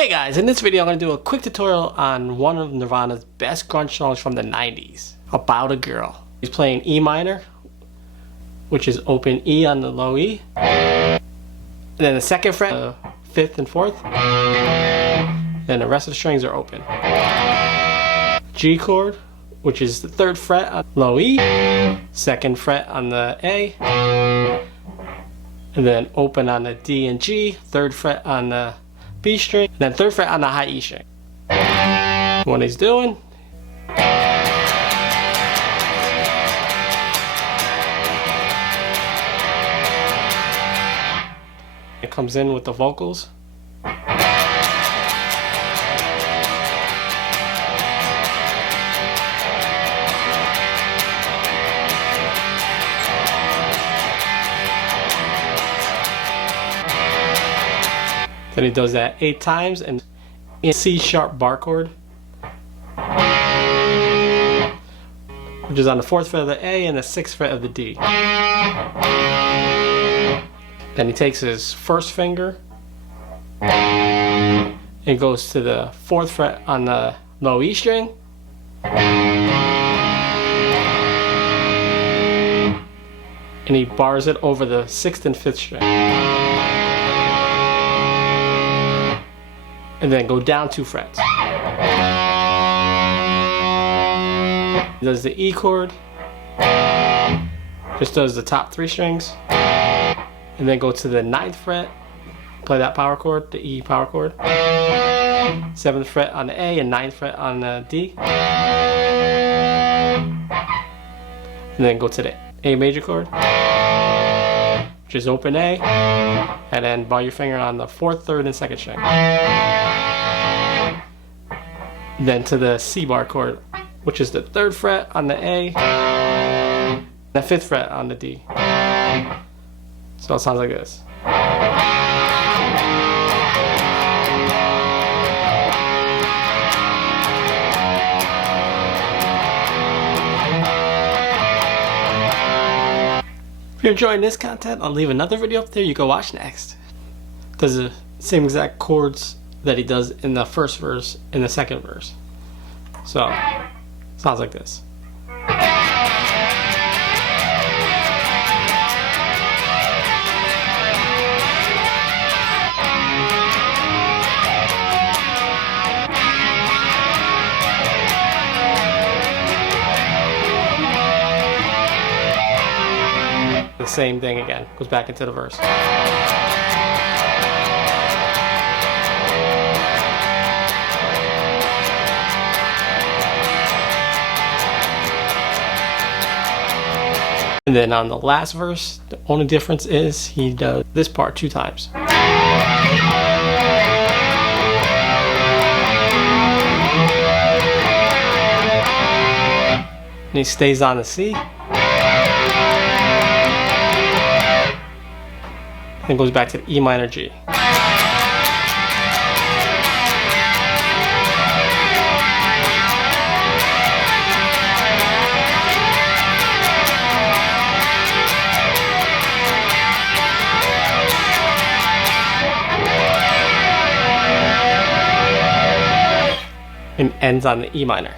Hey guys, in this video I'm going to do a quick tutorial on one of Nirvana's best grunge songs from the 90s, About a Girl. He's playing E minor, which is open E on the low E, and then the second fret, 5th and 4th, and the rest of the strings are open. G chord, which is the 3rd fret on low E, 2nd fret on the A, and then open on the D and G, 3rd fret on the B string, and then 3rd fret on the high E string. What he's doing, it comes in with the vocals. Then he does that 8 times and in C sharp bar chord, which is on the 4th fret of the A and the 6th fret of the D. Then he takes his first finger and goes to the 4th fret on the low E string, and he bars it over the 6th and 5th string. And then go down 2 frets. He does the E chord, just does the top 3 strings, and then go to the 9th fret, play that power chord, the E power chord, 7th fret on the A and 9th fret on the D, and then go to the A major chord, which is open A, and then bar your finger on the 4th, 3rd, and 2nd string. Then to the C bar chord, which is the 3rd fret on the A, and the 5th fret on the D. So it sounds like this. If you're enjoying this content, I'll leave another video up there you can watch next. Does the same exact chords that he does in the first verse in the second verse. So, sounds like this. The same thing again, goes back into the verse. And then on the last verse, the only difference is he does this part 2 times. And he stays on the C. And goes back to the E minor G. And ends on the E minor.